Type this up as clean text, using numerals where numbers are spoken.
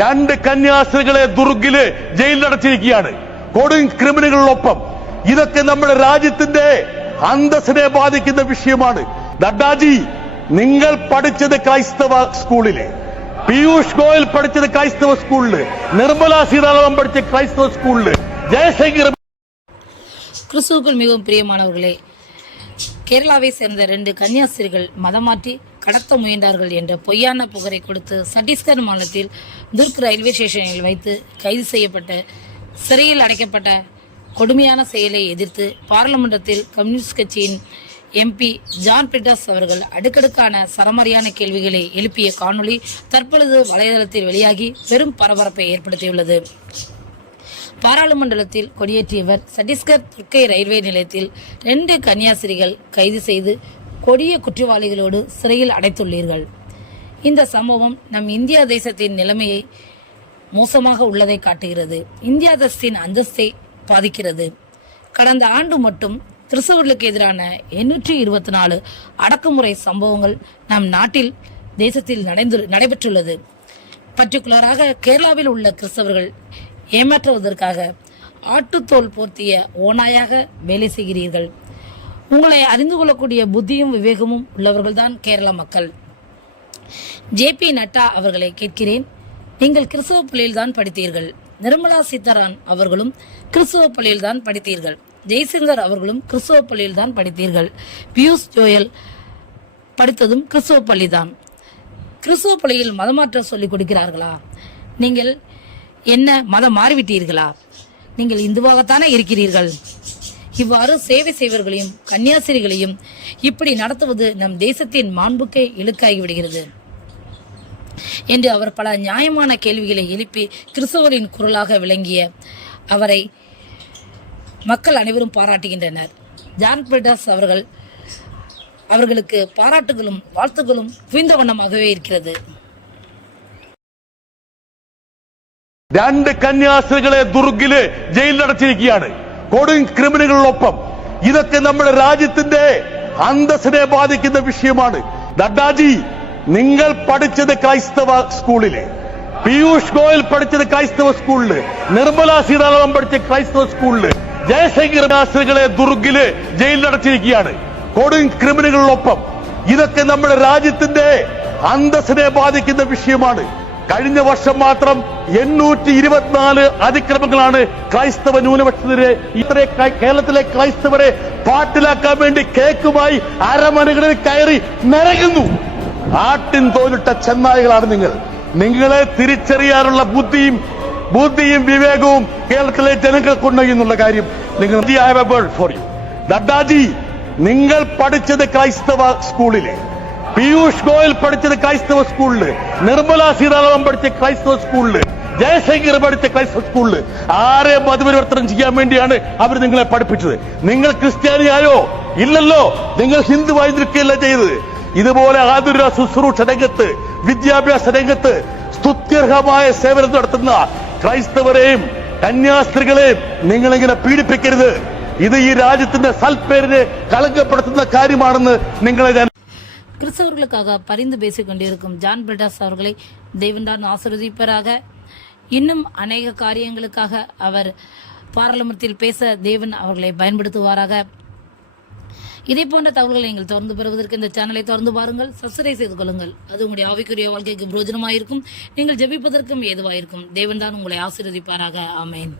2 കന്യാസ്ത്രീകളെ ദുർഗില് ജയിലിലടച്ചിരിക്കുകയാണ് കൊടും ക്രിമിനലുകളൊപ്പം. ഇതൊക്കെ നമ്മുടെ രാജ്യത്തിന്റെ അന്തസ്സിനെ ബാധിക്കുന്ന വിഷയമാണ്. നഡ്ഡാജി, നിങ്ങൾ പഠിച്ചത് ക്രൈസ്തവ സ്കൂളില്, പീയൂഷ് ഗോയൽ പഠിച്ചത് ക്രൈസ്തവ സ്കൂളില്, നിർമ്മല സീതാരാമൻ പഠിച്ച ക്രൈസ്തവ സ്കൂളില്, ஜெயசங்கர். கிறிஸ்துவுக்குள் மிகவும் பிரியமானவர்களே, கேரளாவை சேர்ந்த 2 கன்னியாஸ்திரிகள் மதம் மாற்றி கடத்த முயன்றார்கள் என்ற பொய்யான புகாரை கொடுத்து சத்தீஸ்கர் மாநிலத்தில் துர்க் ரயில்வே ஸ்டேஷனில் வைத்து கைது செய்யப்பட்ட சிறையில் அடைக்கப்பட்ட கொடுமையான செயலை எதிர்த்து பாராளுமன்றத்தில் கம்யூனிஸ்ட் கட்சியின் எம்பி ஜான் பிரிட்டாஸ் அவர்கள் அடுக்கடுக்கான சரமாரியான கேள்விகளை எழுப்பிய காணொளி தற்பொழுது வலைதளத்தில் வெளியாகி பெரும் பரபரப்பை ஏற்படுத்தியுள்ளது. பாராளுமன்றத்தில் கொடியேற்றியவர் சத்தீஸ்கர் துர்க்கை ரயில்வே நிலையத்தில் 2 கன்னியாஸ்திரிகள் கைது செய்து கொடிய குற்றவாளிகளோடு சிறையில் அடைத்துள்ளீர்கள். இந்த சம்பவம் நம் இந்தியா தேசத்தின் நிலைமையை மோசமாக உள்ளதை காட்டுகிறது. இந்தியா தேசத்தின் அந்தஸ்தை பாதிக்கிறது. கடந்த ஆண்டு மட்டும் கிறிஸ்தவர்களுக்கு எதிரான 824 அடக்குமுறை சம்பவங்கள் நம் நாட்டில் தேசத்தில் நடைபெற்றுள்ளது. பர்டிகுலராக கேரளாவில் உள்ள கிறிஸ்தவர்கள் ஏமாற்றுவதற்காக ஆட்டுத்தோல் போர்த்திய ஓநாயாக வேலை செய்கிறீர்கள். உங்களை அறிந்து கொள்ளக்கூடிய புத்தியும் விவேகமும் உள்ளவர்கள்தான் கேரள மக்கள். ஜே.பி. நட்டா அவர்களை கேட்கிறேன், நீங்கள் கிறிஸ்தவ பள்ளியில் தான் படித்தீர்கள். நிர்மலா சீதாராமன் அவர்களும் கிறிஸ்தவ பள்ளியில் தான் படித்தீர்கள். ஜெய்சங்கர் அவர்களும் கிறிஸ்தவ பள்ளியில் தான் படித்தீர்கள். பியூஷ் கோயல் படித்ததும் கிறிஸ்தவ பள்ளி தான். கிறிஸ்தவ பள்ளியில் மதமாற்றம் சொல்லிக் கொடுக்கிறார்களா? நீங்கள் என்ன மதம் மாறிவிட்டீர்களா? நீங்கள் இந்துவாகத்தானே இருக்கிறீர்கள். இவ்வாறு சேவை செய்வர்களையும் கன்னியாஸ்திரிகளையும் இப்படி நடத்துவது நம் தேசத்தின் மாண்புக்கே இழுக்காகிவிடுகிறது என்று அவர் பல நியாயமான கேள்விகளை எழுப்பி கிறிஸ்தவரின் குரலாக விளங்கிய அவரை மக்கள் அனைவரும் பாராட்டுகின்றனர். ஜான் பிரிட்டாஸ் அவர்களுக்கு பாராட்டுகளும் வாழ்த்துகளும் குவிந்த வண்ணமாகவே இருக்கிறது. 2 കന്യാസ്ത്രീകളെ ദുർഗില് ജയിലിലടച്ചിരിക്കുകയാണ് കൊടും ക്രിമിനലുകളൊപ്പം. ഇതൊക്കെ നമ്മുടെ രാജ്യത്തിന്റെ അന്തസ്സിനെ ബാധിക്കുന്ന വിഷയമാണ്. നഡ്ഡാജി, നിങ്ങൾ പഠിച്ചത് ക്രൈസ്തവ സ്കൂളില്, പീയൂഷ് ഗോയൽ പഠിച്ചത് ക്രൈസ്തവ സ്കൂളില്, നിർമ്മല സീതാരാമൻ പഠിച്ച ക്രൈസ്തവ സ്കൂളില്, ജയശങ്കർ കന്യാസ്ത്രീകളെ ദുർഗില് ജയിലിലടച്ചിരിക്കുകയാണ് കൊടും ക്രിമിനലുകളൊപ്പം. ഇതൊക്കെ നമ്മുടെ രാജ്യത്തിന്റെ അന്തസ്സിനെ ബാധിക്കുന്ന വിഷയമാണ്. കഴിഞ്ഞ വർഷം മാത്രം 824 അതിക്രമങ്ങളാണ് ക്രൈസ്തവ ന്യൂനപക്ഷത്തിനെതിരെ. ഇത്രേ കേരളത്തിലെ ക്രൈസ്തവരെ പാട്ടിലാക്കാൻ വേണ്ടി കേക്കുമായി അരമനകളിൽ കയറി നിറയുന്നു. ആട്ടിൻ തോലിട്ട ചെന്നായികളാണ് നിങ്ങൾ. നിങ്ങളെ തിരിച്ചറിയാനുള്ള ബുദ്ധിയും വിവേകവും കേരളത്തിലെ ജനങ്ങൾക്കുണ്ട് എന്നുള്ള കാര്യം നിങ്ങൾ ഫോർ യു. നഡ്ഡാജി, നിങ്ങൾ പഠിച്ചത് ക്രൈസ്തവ സ്കൂളിലെ, പീയൂഷ് ഗോയൽ പഠിച്ചത് ക്രൈസ്തവ സ്കൂളില്, നിർമ്മല സീതാരാമൻ പഠിച്ച ക്രൈസ്തവ സ്കൂളില്, ജയശങ്കർ പഠിച്ച ക്രൈസ്തവ സ്കൂളില്. ആരെ മതപരിവർത്തനം ചെയ്യാൻ വേണ്ടിയാണ് അവർ നിങ്ങളെ പഠിപ്പിച്ചത്? നിങ്ങൾ ക്രിസ്ത്യാനിയായോ? ഇല്ലല്ലോ. നിങ്ങൾ ഹിന്ദുവായി നിൽക്കുകയല്ല ചെയ്തത്. ഇതുപോലെ ആതുര ശുശ്രൂഷ രംഗത്ത്, വിദ്യാഭ്യാസ രംഗത്ത് സ്തുത്യർഹമായ സേവനം നടത്തുന്ന ക്രൈസ്തവരെയും കന്യാസ്ത്രീകളെയും നിങ്ങളിങ്ങനെ പീഡിപ്പിക്കരുത്. ഇത് ഈ രാജ്യത്തിന്റെ സൽപ്പേരിനെ കളങ്കപ്പെടുത്തുന്ന കാര്യമാണെന്ന് നിങ്ങളെ ഞാൻ. கிறிஸ்தவர்களுக்காக பரிந்து பேசிக் கொண்டிருக்கும் ஜான் பிரிட்டாஸ் அவர்களை தேவன்தான் ஆசீர்வதிப்பராக. இன்னும் அநேக காரியங்களுக்காக அவர் பாராளுமன்றத்தில் பேச தேவன் அவர்களை பயன்படுத்துவாராக. இதே போன்ற தகவல்களை நீங்கள் தொடர்ந்து பெறுவதற்கு இந்த சேனலை தொடர்ந்து பாருங்கள், சப்ஸ்கிரைப் செய்து கொள்ளுங்கள். அது உங்களுடைய ஆவிக்குரிய வாழ்க்கைக்கு பிரயோஜனமாயிருக்கும். நீங்கள் ஜெபிப்பதற்கும் ஏதுவாயிருக்கும். தேவன் தான் உங்களை ஆசீர்வதிப்பாராக. ஆமென்.